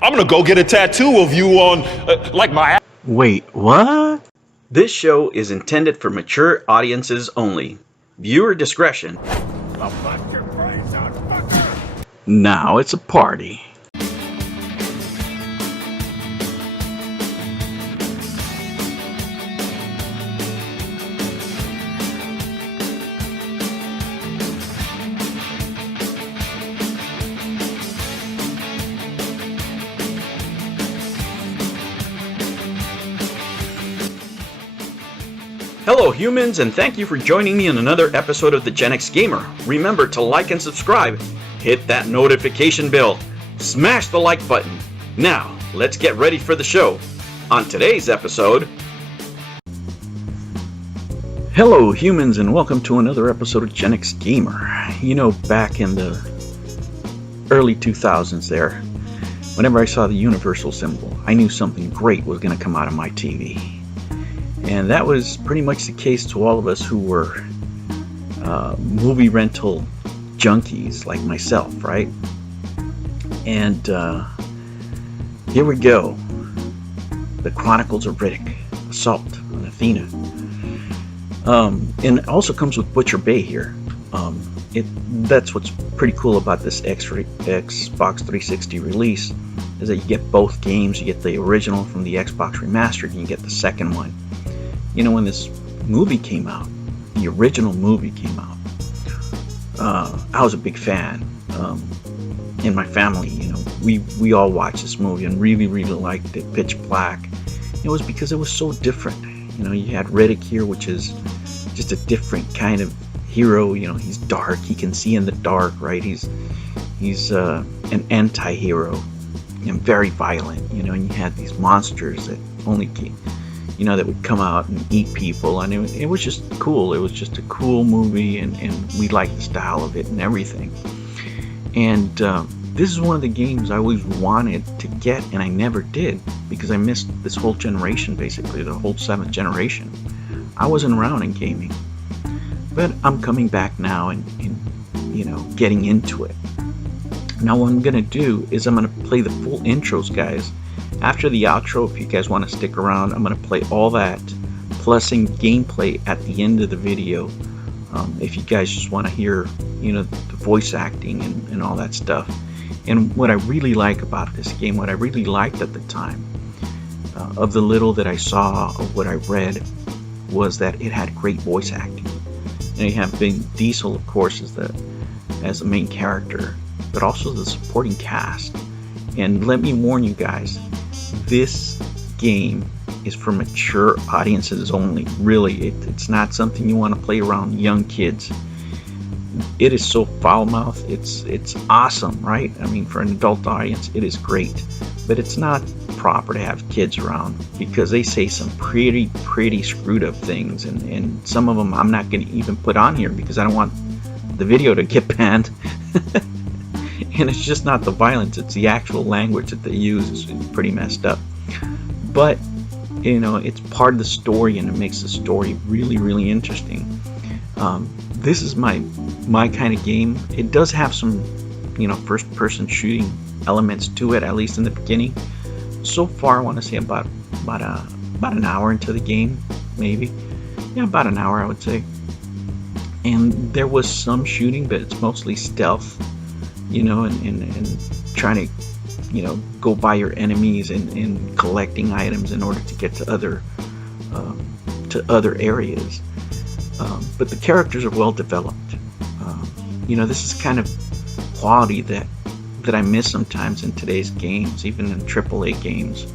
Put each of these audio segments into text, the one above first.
I'm gonna go get a tattoo of you on, like my... Wait, what? This show is intended for mature audiences only. Viewer discretion. I'll bust your brains out, fucker! Now it's a party. Hello humans, and thank you for joining me in another episode of the Gen X Gamer. Remember to like and subscribe, hit that notification bell, smash the like button. Now, let's get ready for the show. On today's episode... Hello humans, and welcome to another episode of Gen X Gamer. You know, back in the early 2000s there, whenever I saw the universal symbol, I knew something great was going to come out of my TV. And that was pretty much the case to all of us who were movie rental junkies like myself, right? And here we go. The Chronicles of Riddick, Assault on Athena. And it also comes with Butcher Bay here. That's what's pretty cool about this Xbox 360 release, is that you get both games. You get the original from the Xbox Remastered, and you get the second one. You know, when this movie came out, the original movie came out, I was a big fan. In my family, you know, we all watched this movie and really liked it. Pitch Black. It was because it was so different. You know, you had Riddick here, which is just a different kind of hero. You know, he's dark. He can see in the dark, right? He's an anti-hero and very violent. You know, and you had these monsters that only came, you know, that would come out and eat people, and it was just cool. It was just a cool movie, and we liked the style of it and everything. And this is one of the games I always wanted to get, and I never did, because I missed this whole generation, basically, the whole 7th generation. I wasn't around in gaming. But I'm coming back now and you know, getting into it. Now what I'm going to do is I'm going to play the full intros, guys. After the outro, if you guys want to stick around, I'm going to play all that, plus some gameplay at the end of the video. If you guys just want to hear, you know, the voice acting and all that stuff. And what I really like about this game, what I really liked at the time, of the little that I saw, of what I read, was that it had great voice acting. And you have Vin Diesel, of course, as the main character, but also the supporting cast. And let me warn you guys, this game is for mature audiences only. Really, it's not something you want to play around young kids. It is so foul-mouthed. It's awesome, right? I mean, for an adult audience, it is great. But it's not proper to have kids around, because they say some pretty screwed up things, and some of them I'm not going to even put on here because I don't want the video to get banned. And it's just not the violence, it's the actual language that they use is pretty messed up. But, you know, it's part of the story, and it makes the story really interesting. This is my kind of game. It does have some, you know, first-person shooting elements to it, at least in the beginning. So far, I want to say about an hour into the game, maybe. Yeah, about an hour, I would say. And there was some shooting, but it's mostly stealth. You know, and trying to, you know, go by your enemies and collecting items in order to get to other areas. But the characters are well developed. You know, this is kind of quality that I miss sometimes in today's games, even in AAA games.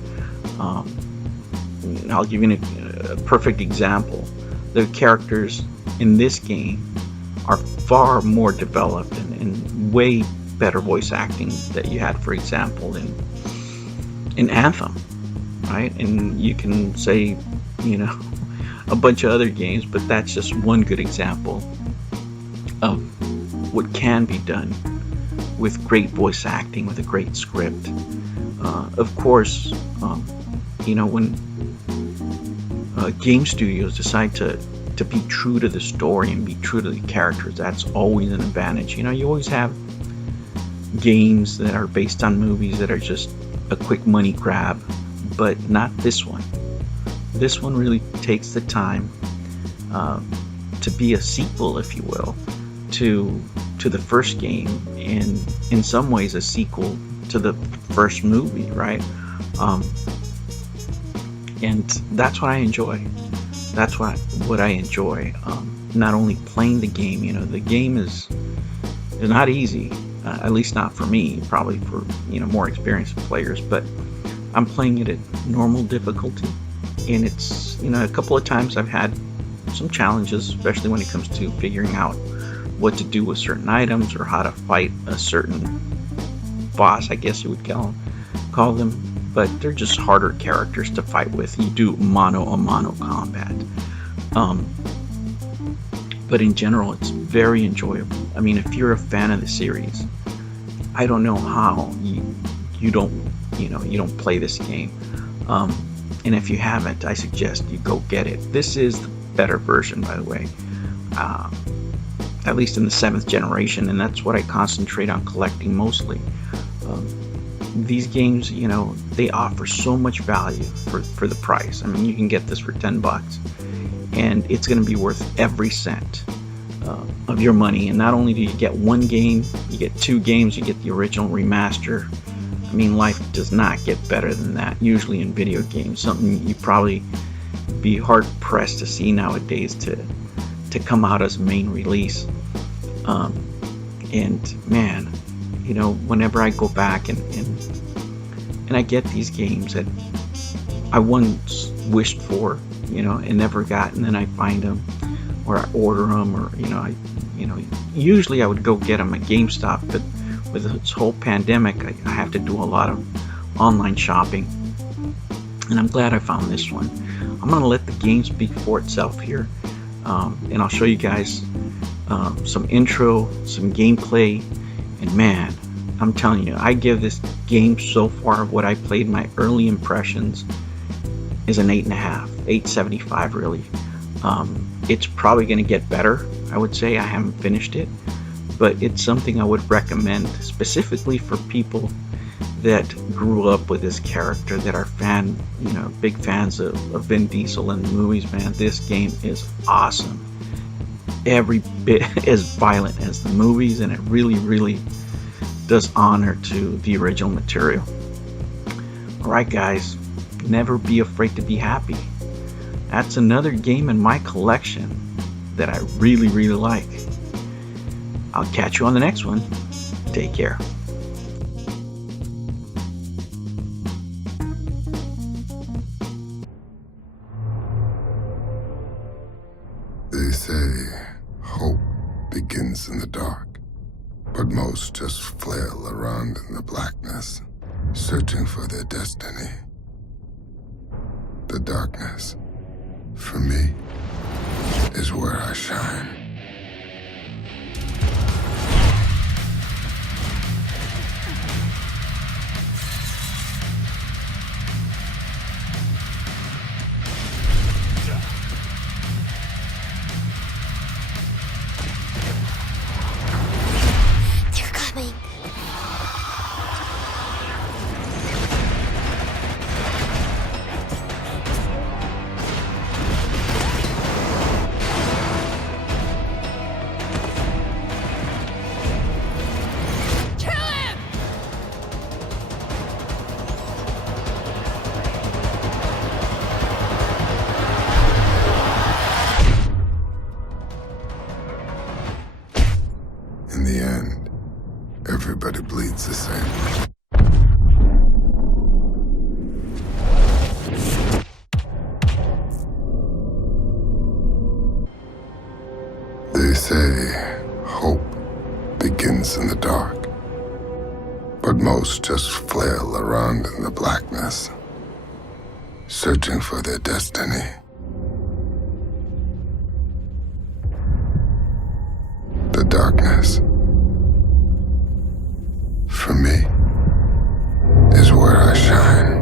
I'll give you a perfect example. The characters in this game are far more developed and way better voice acting that you had, for example, in Anthem, right? And you can say, you know, a bunch of other games, but that's just one good example of what can be done with great voice acting, with a great script. Of course, you know, when game studios decide to be true to the story and be true to the characters, that's always an advantage. You know, you always have games that are based on movies that are just a quick money grab, but not this one. This one really takes the time to be a sequel, if you will, to the first game, and in some ways a sequel to the first movie, right? And that's what I enjoy. That's what I enjoy. Not only playing the game, you know, the game is not easy, at least not for me, probably for, you know, more experienced players, but I'm playing it at normal difficulty, and it's, you know, a couple of times I've had some challenges, especially when it comes to figuring out what to do with certain items or how to fight a certain boss, I guess you would call them, but they're just harder characters to fight with. You do mano-a-mano combat. But in general, it's very enjoyable. I mean, if you're a fan of the series, I don't know how you don't play this game. And if you haven't, I suggest you go get it. This is the better version, by the way, at least in the 7th generation, and that's what I concentrate on collecting mostly. These games, you know, they offer so much value for the price. I mean, you can get this for $10, and it's going to be worth every cent of your money. And not only do you get one game, you get 2 games, you get the original remaster. I mean, life does not get better than that, usually in video games. Something you probably be hard pressed to see nowadays to come out as main release. And man, you know, whenever I go back and I get these games that I once wished for, you know, and never got, and then I find them, or I order them, or usually I would go get them at GameStop, but with this whole pandemic, I have to do a lot of online shopping, and I'm glad I found this one. I'm gonna let the game speak for itself here, and I'll show you guys some intro, some gameplay, and man, I'm telling you, I give this game so far, what I played, my early impressions, is an 8.5, 8.75 really. It's probably going to get better, I would say. I haven't finished it, but it's something I would recommend specifically for people that grew up with this character, that are big fans of Vin Diesel and the movies. Man, this game is awesome. Every bit as violent as the movies, and it really does honor to the original material. Alright guys, never be afraid to be happy. That's another game in my collection that I really like. I'll catch you on the next one. Take care. They say hope begins in the dark, but most just flail around in the blackness, searching for their destiny. The darkness, for me, is where I shine. In the end, everybody bleeds the same. They say hope begins in the dark, but most just flail around in the blackness, searching for their destiny. The darkness, for me, is where I shine.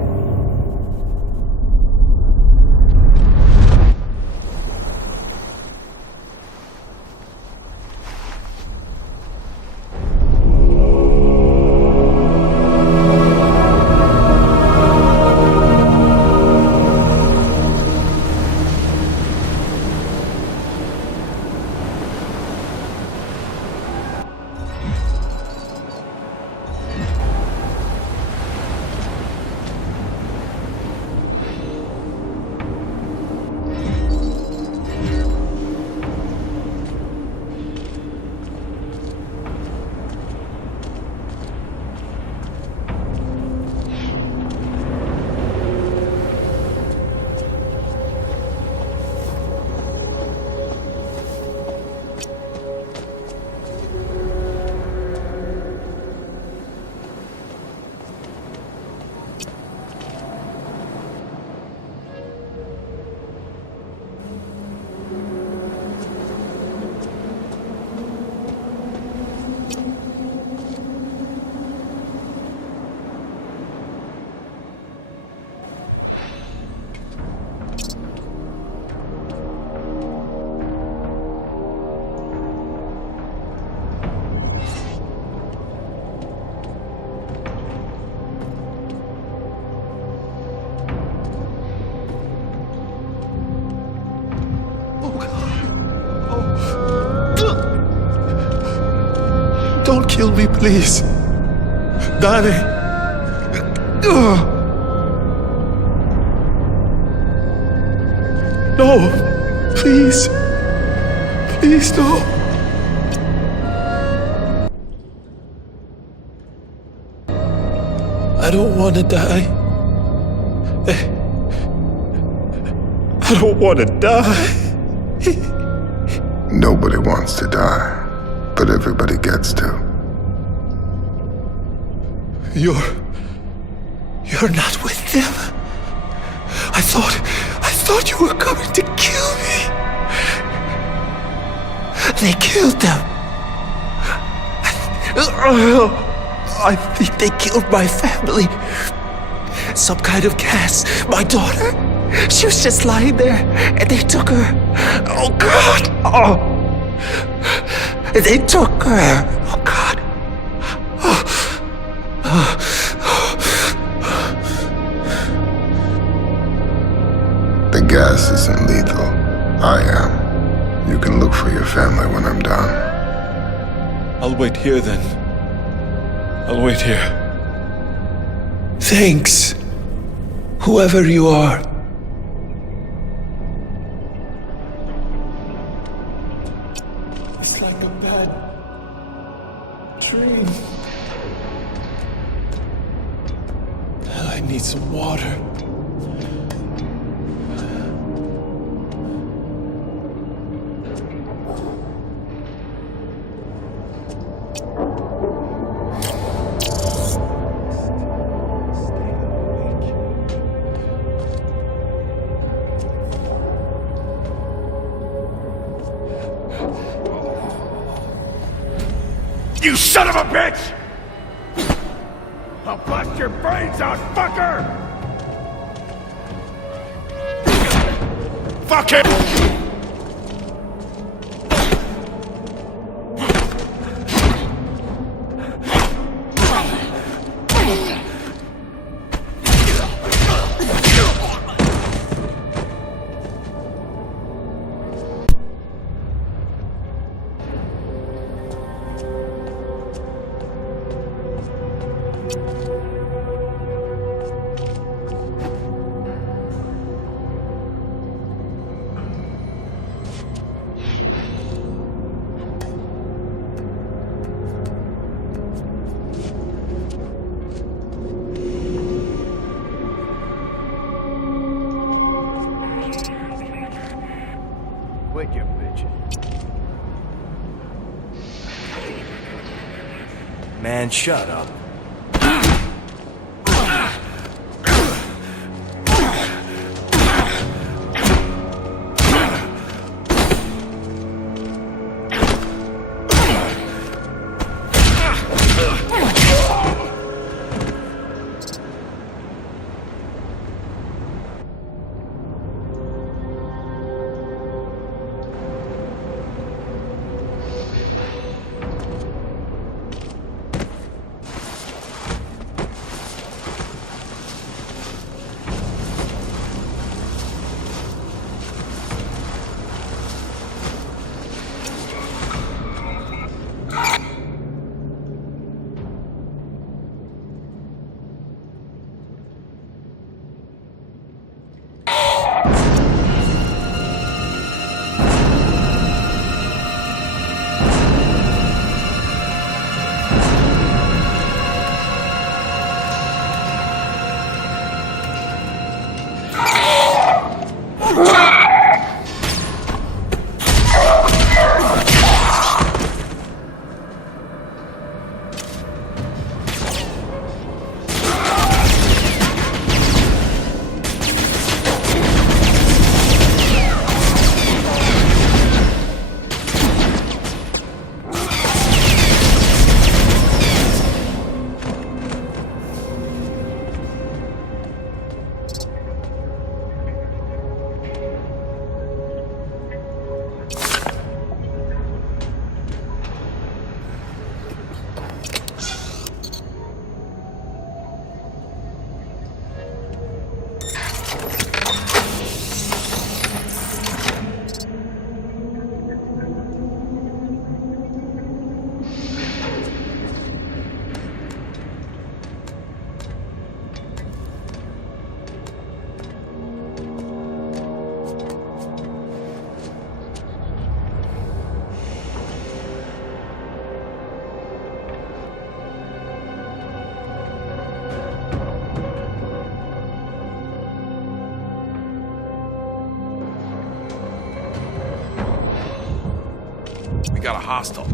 Don't kill me, please. Daddy. No. Please. Please, no. I don't want to die. I don't want to die. Nobody wants to die, but everybody gets to. You're not with them. I thought you were coming to kill me. They killed them. I think they killed my family. Some kind of gas. My daughter, she was just lying there, and they took her. Oh, God. Oh. They took her. Oh, God. The gas isn't lethal. I am. You can look for your family when I'm done. I'll wait here then. I'll wait here. Thanks, whoever you are. It's like a bad dream. I need some water. You son of a bitch! I'll blast your brains out, fucker! Fuck him! Quit your bitching. Man, shut up. We got a hostile.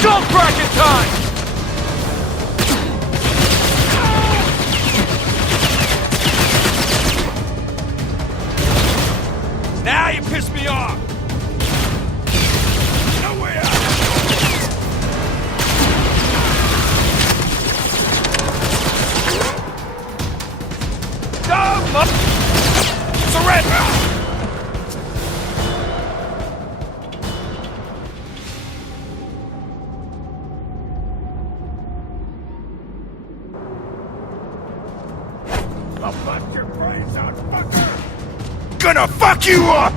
Skull cracking time! Now you piss me off! No way out! Surrender! I'll bust your brains out, fucker! Gonna fuck you up!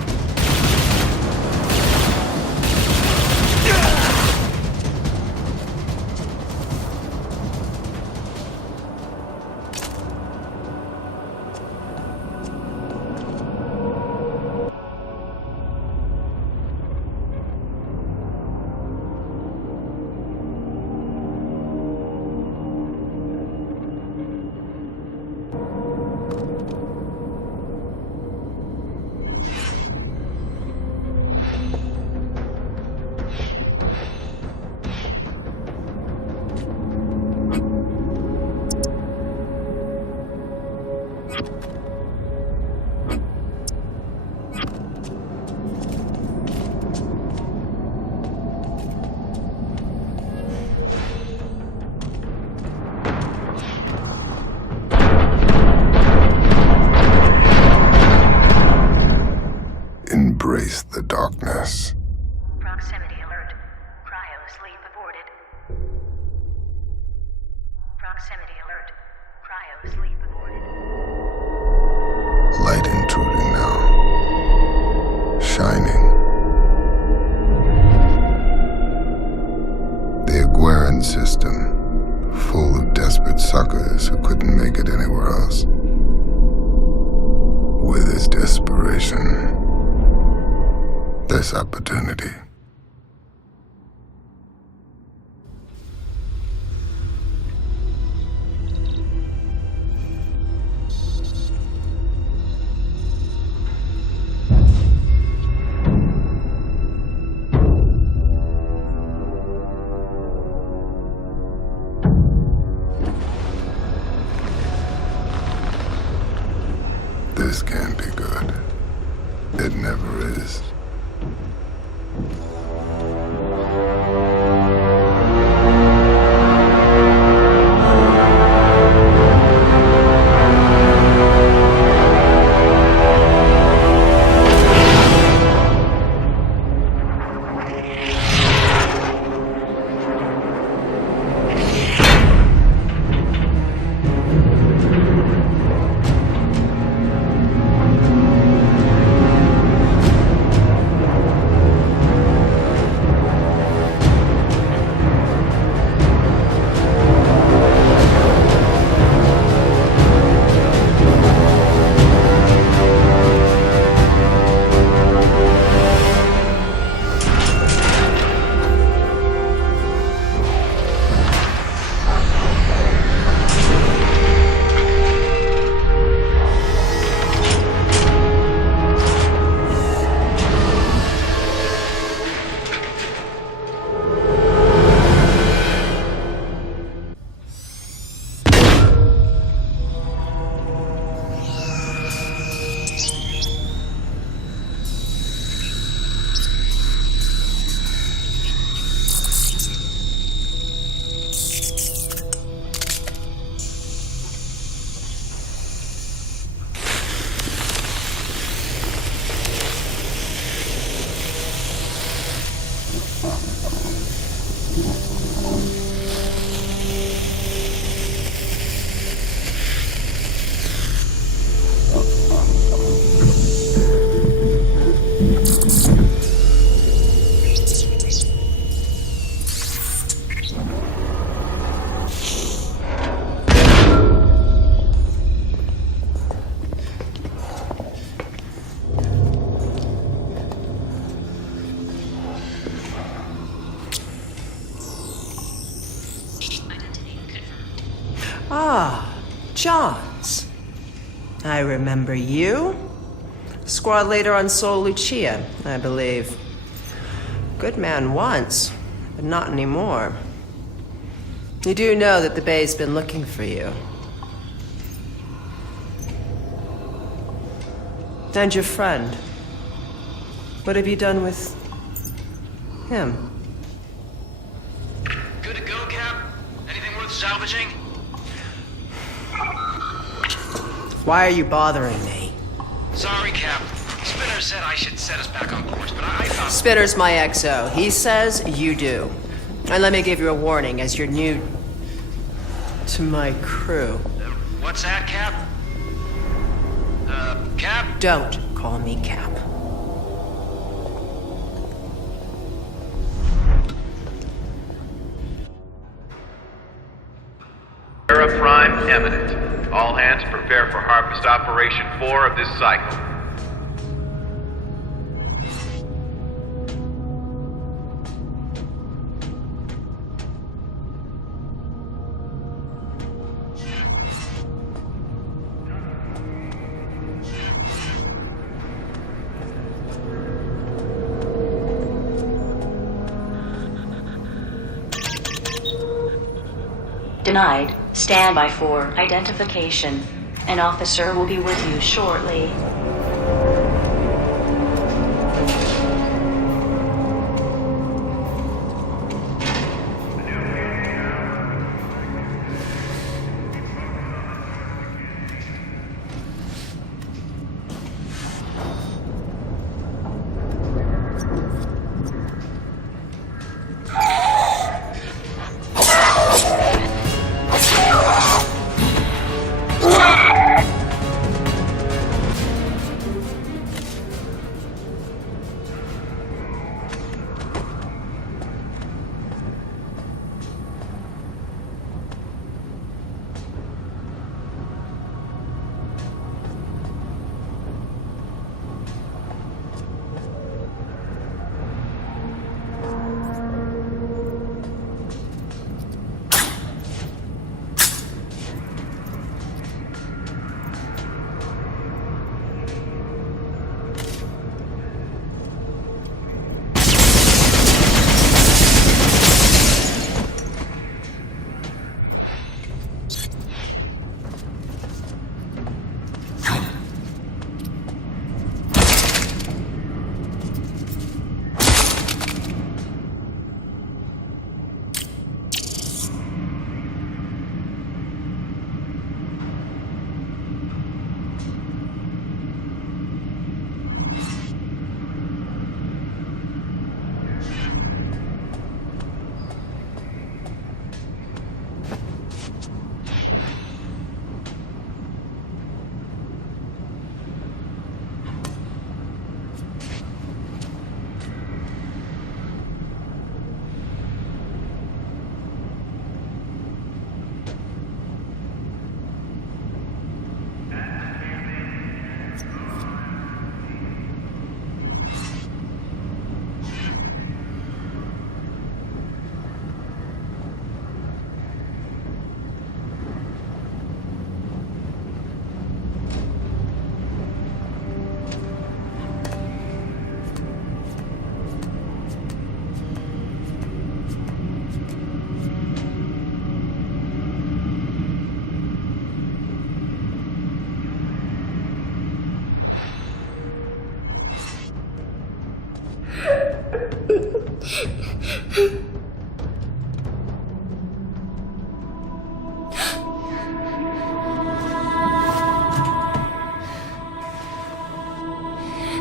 Embrace the darkness. Proximity alert. Cryo sleep aborted. Proximity alert. Cryo sleep aborted. Light intruding now. Shining. The Agueran system, full of desperate suckers who couldn't make it anywhere else. With his desperation, there's opportunity. This can't be good. It never is. Ah, Johns. I remember you. Squad leader on Sol Lucia, I believe. Good man once, but not anymore. You do know that the Bay's been looking for you. And your friend. What have you done with him? Good to go, Cap? Anything worth salvaging? Why are you bothering me? Sorry, Cap. Spinner said I should set us back on course, but I thought... Spinner's my XO. He says you do. And let me give you a warning as you're new to my crew. What's that, Cap? Cap? Don't call me Cap. Era Prime imminent. All hands prepare for Harvest Operation 4 of this cycle. Denied. Stand by for identification. An officer will be with you shortly.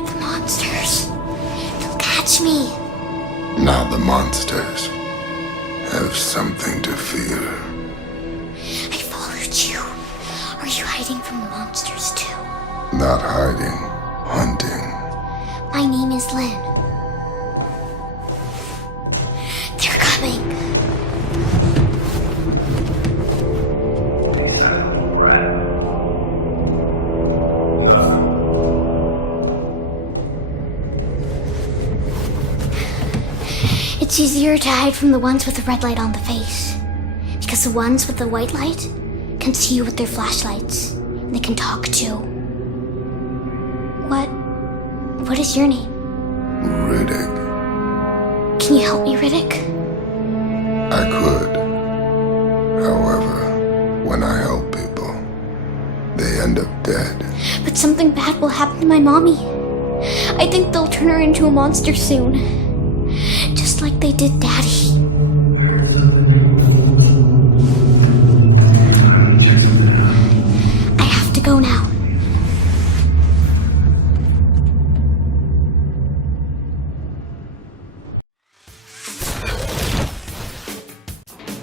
The monsters. They'll catch me. Now the monsters have something to fear. I followed you. Are you hiding from the monsters too? Not hiding, hunting. My name is Lynn. They're coming. It's easier to hide from the ones with the red light on the face. Because the ones with the white light can see you with their flashlights. And they can talk too. What is your name? Riddick. Can you help me, Riddick? I could. However, when I help people, they end up dead. But something bad will happen to my mommy. I think they'll turn her into a monster soon. Just like they did Daddy. I have to go now.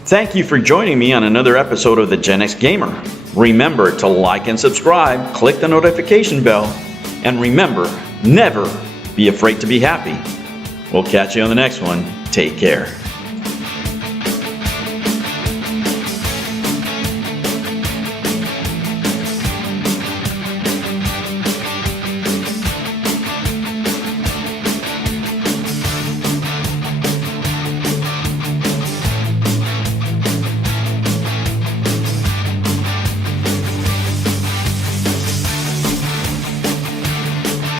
Thank you for joining me on another episode of the Gen X Gamer. Remember to like and subscribe, click the notification bell, and remember, never be afraid to be happy. We'll catch you on the next one. Take care.